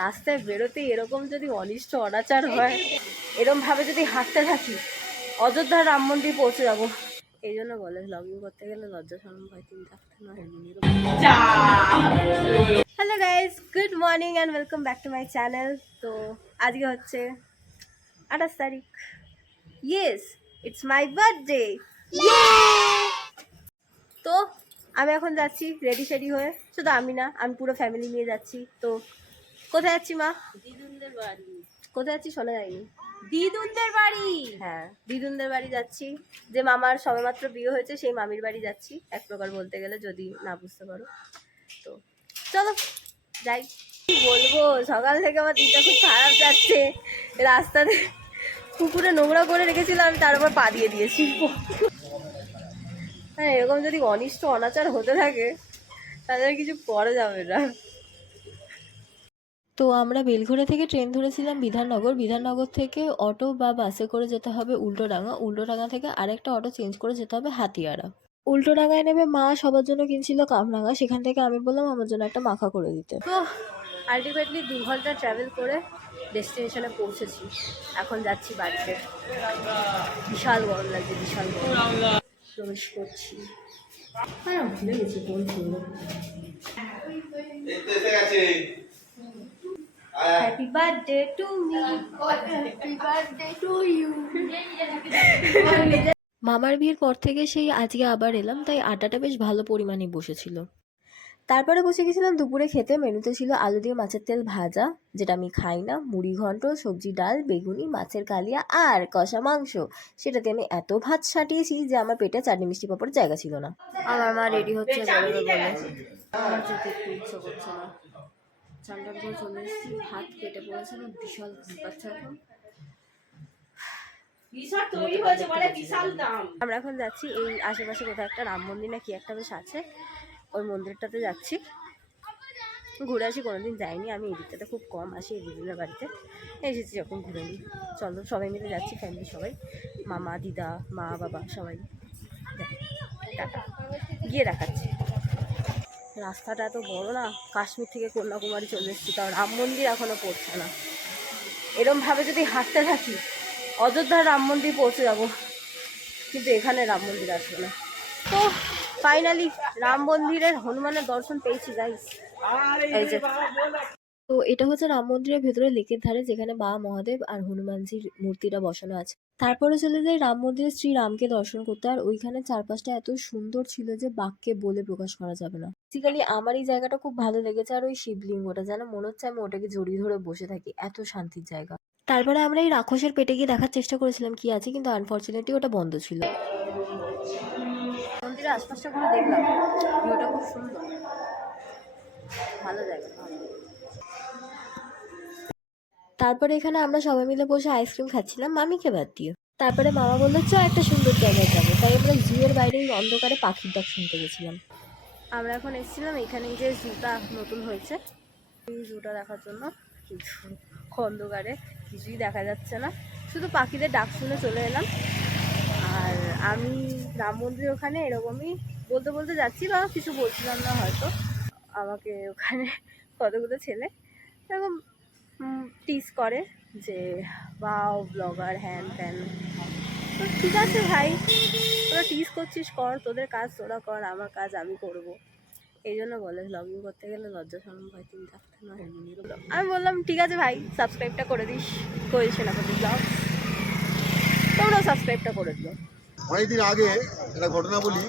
রাস্তায় বেরোতেই এরকম যদি অনিষ্ট অনাচার হয়, এরকম ভাবে যদি হাঁটতে থাকি, অযোধ্যার রাম মন্দির পৌঁছে যাবো। এই জন্য বলে ব্লগিং করতে গেলে লজ্জা শরম ভয় চিন্তা থাকতে নয়। Hello guys, good morning and welcome back to my channel. তো আজকে হচ্ছে 28 তারিখ। Yes, it's my birthday. তো আমি এখন যাচ্ছি রেডি শেডি হয়ে। শুধু আমি না, আমি পুরো ফ্যামিলি নিয়ে যাচ্ছি। তো কোথায় যাচ্ছি মা? দিদুনদের বাড়ি। কোথায় যাচ্ছি শোনা যায়নি? দিদুনদের বাড়ি। হ্যাঁ, দিদুনদের বাড়ি যাচ্ছি। যে মামার সবেমাত্র বিয়ে হয়েছে সেই মামির বাড়ি যাচ্ছি এক প্রকার বলতে গেলে, যদি না বুঝতে পারো। তো চলো যাই। কি বলবো, সকাল থেকে আমার দিনটা খুব খারাপ যাচ্ছে। রাস্তাতে পুকুরে নোংরা করে রেখেছিলাম, আমি তার উপর পা দিয়ে দিয়েছি। হ্যাঁ, এরকম যদি অনিষ্ট অনাচার হতে থাকে তাহলে কিছু করা যাবে না। তো আমরা বেলঘড়া থেকে ট্রেন ধরেছিলাম বিধাননগর। বিধাননগর থেকে অটো বা বাসে করে যেতে হবে উল্টোডাঙা। উল্টোডাঙা থেকে আরেকটা অটো চেঞ্জ করে যেতে হবে হাতিয়াড়া। উল্টোডাঙায় নেমে মা সবার জন্য কিনছিল কামরাঙা। সেখান থেকে আমি বললাম আমার জন্য একটা মাখা করে দিতে। তো আলটিমেটলি 2 ঘন্টা ট্রাভেল করে ডেস্টিনেশনে পৌঁছেছি। এখন যাচ্ছি বাড়িতে। বিশাল গরম লাগছে, বিশাল গরম। প্রবেশ করছি। হ্যাঁ, ভুলে গেছি কোন ছিল। Happy birthday to me. Happy birthday to you. মামার বিয়ের পর থেকে সেই আজকে আবার এলাম, তাই আড্ডাটা বেশ ভালো পরিমাণে বসেছিল। তারপরে বসে গেছিলাম দুপুরে খেতে। মেনুতে ছিল আলু দিয়ে মাছের তেল ভাজা, যেটা আমি খাই না, মুড়ি ঘন্ট, সবজি ডাল, বেগুনি, মাছের কালিয়া আর কষা মাংস। সেটাতে আমি এত ভাত সাটিয়েছি যে আমার পেটে চাটনি মিষ্টি পাপড় জায়গা ছিল না। আমার মা রেডি হচ্ছে বলবে বলে আমার যেতে একটু ইচ্ছে করছে না। চান্ডাল করে চলে এসেছি, হাত কেটে পড়েছে না, বিশাল ঘুম পাচ্ছে এখন। আমরা এখন যাচ্ছি এই আশেপাশে কোথাও একটা রাম মন্দির না কি একটা বেশ আছে, ওই মন্দিরটাতে যাচ্ছি। ঘুরে আসি, কোনোদিন যাইনি আমি এই দিকটাতে, খুব কম আসি এই দিদিনের বাড়িতে। এসেছি যখন ঘুরে নিই। চলো সবাই মিলে যাচ্ছি, ফ্যামিলি সবাই, মামা দিদা মা বাবা সবাই। টাটা, গিয়ে দেখাচ্ছি। রাস্তাটা এত বড় না, কাশ্মীর থেকে কন্যাকুমারী চলে এসেছি, তাও রাম মন্দির এখনো পড়ছে না। এরমভাবে যদি হাঁটতে থাকি অযোধ্যার রাম মন্দির পৌঁছে যাব, কিন্তু এখানে রাম মন্দির আসবে না। তো ফাইনালি রাম মন্দিরের হনুমানের দর্শন পেয়েছি গাইস। এই যে, তো এটা হচ্ছে রাম মন্দিরের ভেতরে লেকের ধারে, যেখানে বাবা মহাদেব আর হনুমানজির মূর্তিটা বসানো আছে। তারপরে চলে যাই রাম মন্দিরে শ্রীরামকে দর্শন করতে। আর ওইখানে চারপাশটা এত সুন্দর ছিল যে বাক্যে বলে প্রকাশ করা যাবে না। বেসিক্যালি আমার এই জায়গাটা খুব ভালো লেগেছে। আর ওই শিবলিঙ্গটা যেন মনে হচ্ছে আমি ওটাকে জড়িয়ে ধরে বসে থাকি, এত শান্তির জায়গা। তারপরে আমরা এই রাক্ষসের পেটে গিয়ে দেখার চেষ্টা করেছিলাম কি আছে, কিন্তু আনফর্চুনেটলি ওটা বন্ধ ছিল। মন্দিরের আশপাশটা ঘুরে দেখলাম, ভিউটা খুব সুন্দর, ভালো জায়গা। তারপরে এখানে আমরা সবাই মিলে বসে আইসক্রিম খাচ্ছিলাম, মামিকে বাদ দিয়ে। তারপরে মামা বললো চ একটা সুন্দর জায়গায় যাবো, তাই আমরা জুয়ের বাইরে এই অন্ধকারে পাখির ডাক শুনতে গেছিলাম। আমরা এখন এসেছিলাম এখানে যে জুটা নতুন হয়েছে, এই জুটা দেখার জন্য। কিন্তু অন্ধকারে কিছুই দেখা যাচ্ছে না, শুধু পাখিদের ডাক শুনে চলে এলাম। আর আমি রাম মন্দির ওখানে এরকমই বলতে বলতে যাচ্ছি, বা কিছু বলছিলাম না হয়তো, আমাকে ওখানে কতগুলো ছেলে এরকম টিজ করে যে বাও ব্লগার হ্যান ত্যান। তো ঠিক আছে ভাই, তোরা টিজ করছিস কর, তোদের কাজ তোরা কর, আমার কাজ আমি করব। এই জন্য বলে ব্লগিং করতে গেলে লজ্জা শরম ভয় চিন্তা থাকতে নয়। আমি বললাম ঠিক আছে ভাই, সাবস্ক্রাইবটা করে দিস, করিস সেনাপতি ব্লগ, তোমরাও সাবস্ক্রাইবটা করে দিও। অনেকদিন আগে একটা ঘটনা বলি।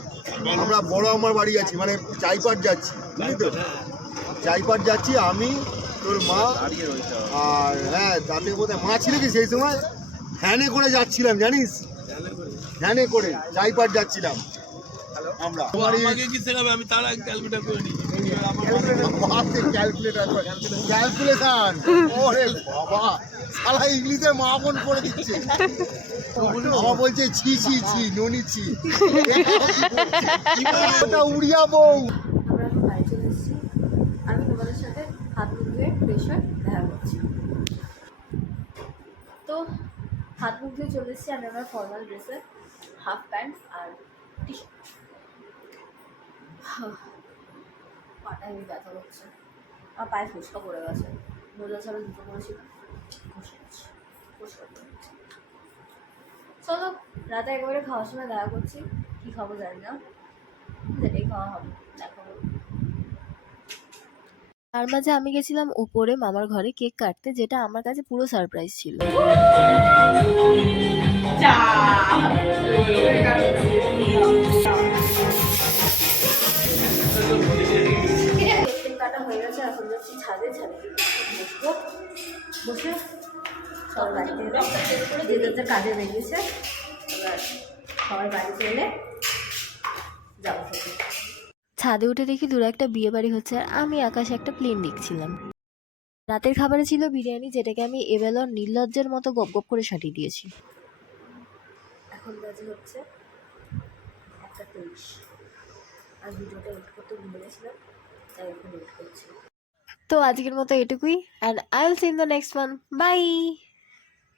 আমরা বড় আমার বাড়ি যাচ্ছি, মানে চাইপাট যাচ্ছি, বুঝলি তো, চাইপাট যাচ্ছি আমি, তোর মা, আর হ্যাঁ তাতে বোধহয় মা ছিল কি সেই সময়, ভ্যানে করে যাচ্ছিলাম জানিস, ভ্যানে করে চাইপাট যাচ্ছিলাম আমরা। আমি তার আগে ক্যালকুলেটর করে নিই, ক্যালকুলেশন ওরে বাবা, শালা ইংলিশে মা বোন করে দিচ্ছে। বাবা বলছে ছি ছি ছি ননি ছি, ওটা উড়িয়া বউ। আমরা এখন বাড়ি চলে এসেছি, আমি তোমাদের সাথে হাত মুখ ধুয়ে ফ্রেশ হয়ে দেখা করছি। তো হাত মুখ ধুয়ে চলে এসেছি আমি আমার ফর্মাল ড্রেসে, হাফ প্যান্ট আর টি শার্ট। পাটা আমি ব্যথা করছে। আমার পায়ে ফুসকা পড়ে গেছে, মোজা ছাড়া জুতো পড়েছিলাম, ফুসকা পড়ে গেছে। চলো রাতে একেবারে খাওয়ার সময় দেখা করছি, কী খাবো জানি না, যেটাই খাওয়া হবে দেখো। তার মাঝে আমি গেছিলাম উপরে মামার ঘরে কেক কাটতে, যেটা আমার কাছে পুরো সারপ্রাইজ ছিল। কেক কাটা হয়ে গেছে, এখন যাচ্ছি ছাদে, ছাদে বসবো, বসে সবার বাড়িতে এলে যে যার যার কাজে বেরিয়েছে, এবার সবাই বাড়িতে এলে যাবো খেতে। ছাদে উঠে দেখি দূরে একটা বিয়ে বাড়ি হচ্ছে, আর আমি আকাশে একটা প্লেন দেখছিলাম। রাতের খাবারে ছিল বিরিয়ানি, যেটাকে আমি এবেলার নির্লজ্জের মতো গপ গপ করে সাটিয়ে দিয়েছি। এখন বাজে হচ্ছে 1:23। আর ভিডিওটা এডিট করতে ভুলে গেছিলাম, তাই এখন এডিট করছি। তো আজকের মতো এটুকুই, and I will see in the next one, by.